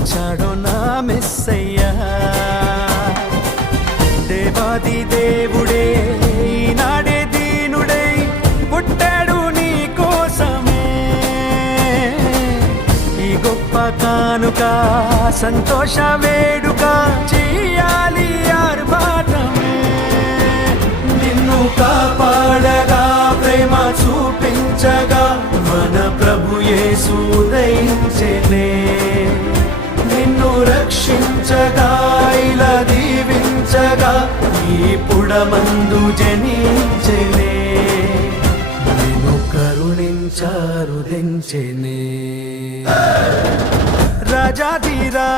వచ్చాడో నా మెస్సయ్యా. దేవాది దేవుడే ఈనాడే దీనుడై పుట్టాడు నీ కోసమే. ఈ గొప్ప కానుక సంతోష వేడుక చెయ్యాలి ఆర్భాటమే. నిన్ను కాపాడగా ప్రేమ చూపించగా మన ప్రభు యేసు ఉదయించెనే. నిన్ను రక్షించగా ఇలా దీవించగా ఈ పుడమందు జనించెనే. నిన్ను కరుణించారు దించెనే. రాజాధీరా